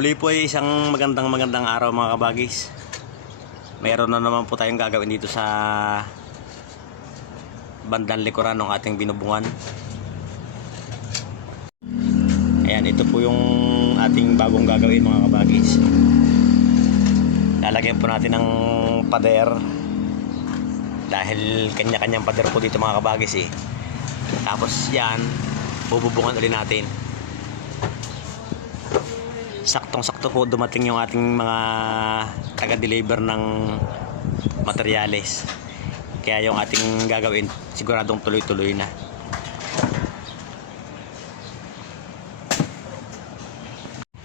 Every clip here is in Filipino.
Muli po ay isang magandang araw mga kabagis. Mayroon na naman po tayong gagawin dito sa bandang likuran ng ating binubungan. Ayan, ito po yung ating bagong gagawin mga kabagis. Lalagyan po natin ng pader. Dahil kanya-kanyang pader po dito mga kabagis eh. Tapos yan, bububungan ulit natin. Saktong-sakto po dumating yung ating mga taga-deliver ng materyales. Kaya yung ating gagawin siguradong tuloy-tuloy na.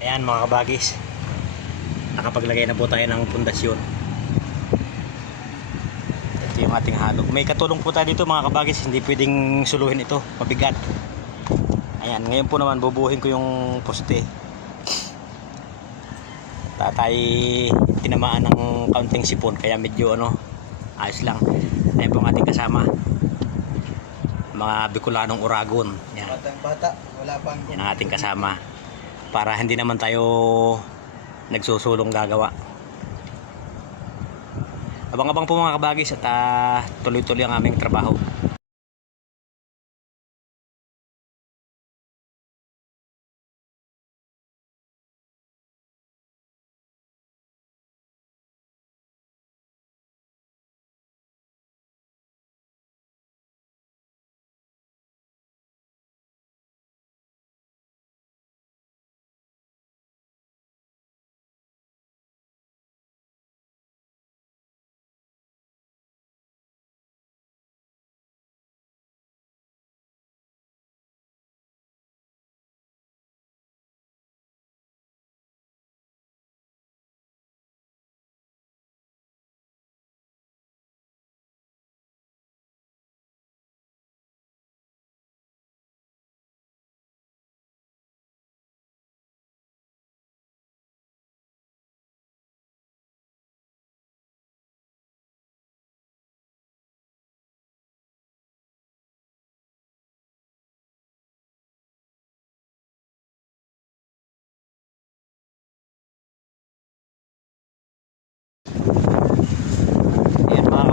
Ayan mga kabagis, nakapaglagay na po tayo ng pundasyon. Ito yung ating halo. May katulong po tayo dito mga kabagis, hindi pwedeng suluhin ito, mabigat. Ayan, ngayon po naman bubuhin ko yung poste. Tatay tinamaan ng kaunting sipon kaya medyo ayos lang. Ayan po ang ating kasama, mga Bicolanong Uragon. Yan. Bata, wala pang. Yan ang ating kasama para hindi naman tayo nagsusulong gagawa. Abang-abang po mga kabagis at tuloy-tuloy ang aming trabaho.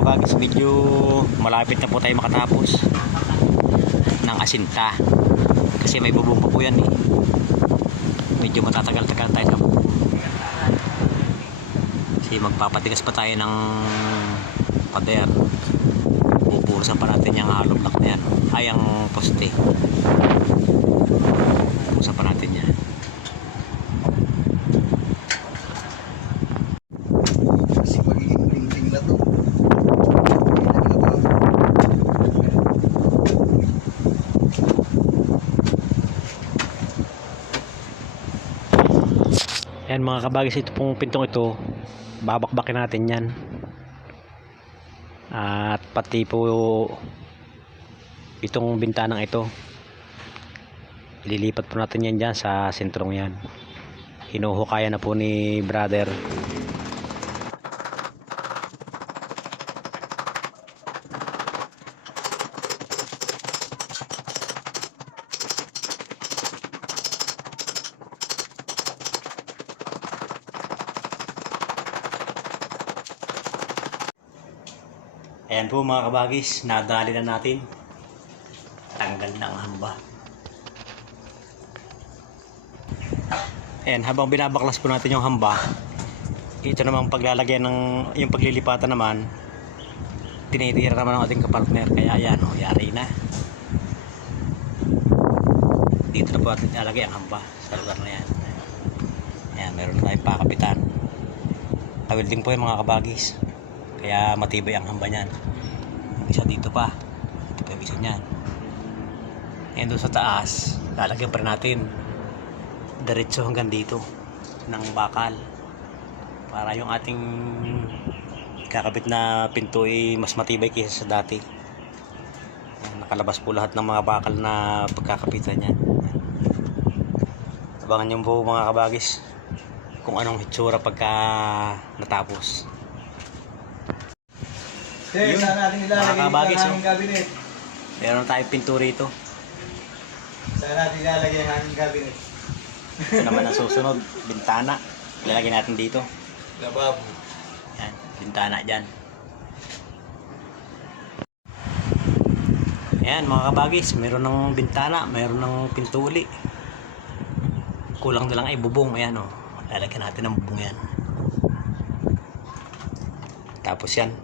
Kabagis, medyo malapit na po tayo makatapos ng asinta kasi may bubong pa po yan eh. Medyo matatagal-tagal tayo sa bubong kasi magpapatigas pa tayo ng pader. Pupurusan pa natin yung hollow block na yan, ay ang poste. Pupurusan pa natin yan. Kasi magiging bling-bling na to. Ayan mga kabagis, ito pong pintong ito, babakbakin natin yan. At pati po itong bintanang ito, ililipat po natin yan dyan sa sentrong yan. Hinuhukaya na po ni brother. Ayan po mga kabagis, nadali na natin. Tanggal na ang hamba. Ayan, habang binabaklas po natin yung hamba, ito namang paglalagyan ng, yung paglilipatan naman, tinitira naman ng ating kapartner. Kaya ayan, yari na. Dito na po natin ilalagay ang hamba sa lugar na yan. Ayan, meron na tayong pakapitan. Tawilding po yung mga kabagis. Kaya matibay ang hamba niyan. Isa dito pa. Ito pa yung isa niyan. And doon sa taas, lalagyan pa rin natin diretso hanggang dito ng bakal. Para yung ating kakabit na pinto ay mas matibay kaysa sa dati. Nakalabas po lahat ng mga bakal na pagkakapitan niyan. Abangan niyo po mga kabagis kung anong hitsura pagka natapos. Yun, saan natin ilalagay ang aming cabinet? Meron tayong pinto rito. Saan natin ilalagay ang aming cabinet? Ito naman ang susunod, bintana. Lalagyan natin dito. Lababo. Yan, bintana dyan. Ayan mga kabagis, meron ng bintana, meron ng pintuli. Kulang na lang ay bubong. Ayan o, lalagyan natin ng bubong yan. Tapos yan,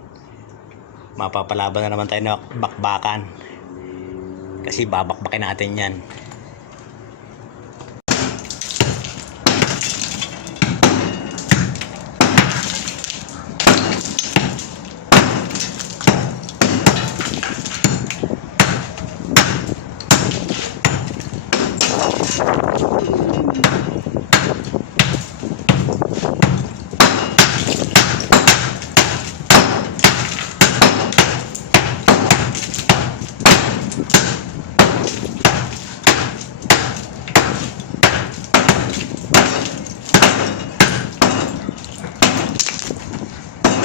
mapapalaban na naman tayo ng bakbakan. Kasi babakbakin natin yan.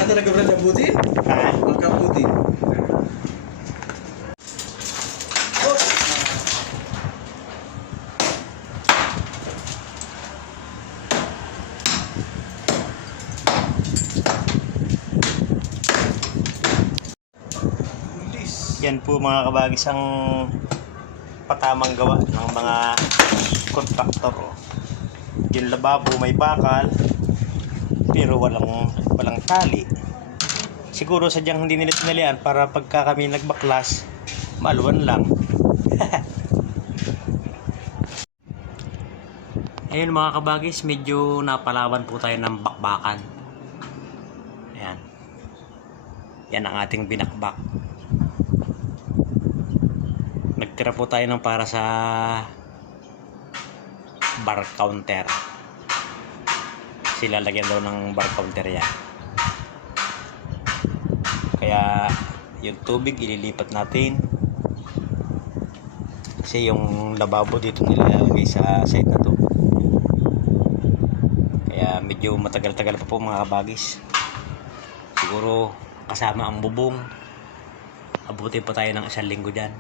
Ano talaga brand na buti? Magkabuti. Yan po mga kabagis ang patamang gawa ng mga kontraktor. Yung lababo may bakal pero walang tali. Siguro sadyang hindi nila tinalian para pagka kami nagbaklas maluwan lang. Ayun mga kabagis, medyo napalawan po tayo ng bakbakan. Ayan. Yan ang ating binakbak. Nagtira po tayo ng para sa bar counter. Sila lagyan daw ng bar counter yan. Kaya yung tubig ililipat natin. Kasi yung lababo dito nilalagay sa side na to. Kaya medyo matagal-tagal pa po mga kabagis. Siguro kasama ang bubong, abutin pa tayo ng 1 linggo dyan.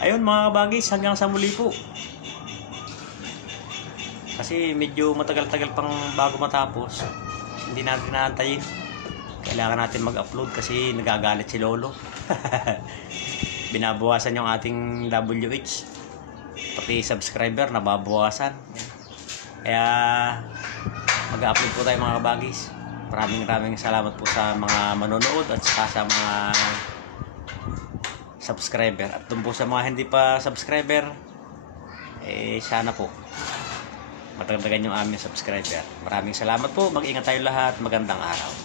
Ayun mga kabagis, hanggang sa muli po. Kasi medyo matagal-tagal pang bago matapos. Hindi natin naantayin. Kailangan natin mag-upload kasi nagagalit si Lolo. Binabawasan yung ating WH. Pati subscriber nababawasan. Kaya mag-upload po tayo mga kabagis. Maraming salamat po sa mga manonood at sa mga subscriber. At doon po sa mga hindi pa subscriber, sana po matagdagan yung aming subscriber. Maraming salamat po. Mag-ingat tayo lahat. Magandang araw.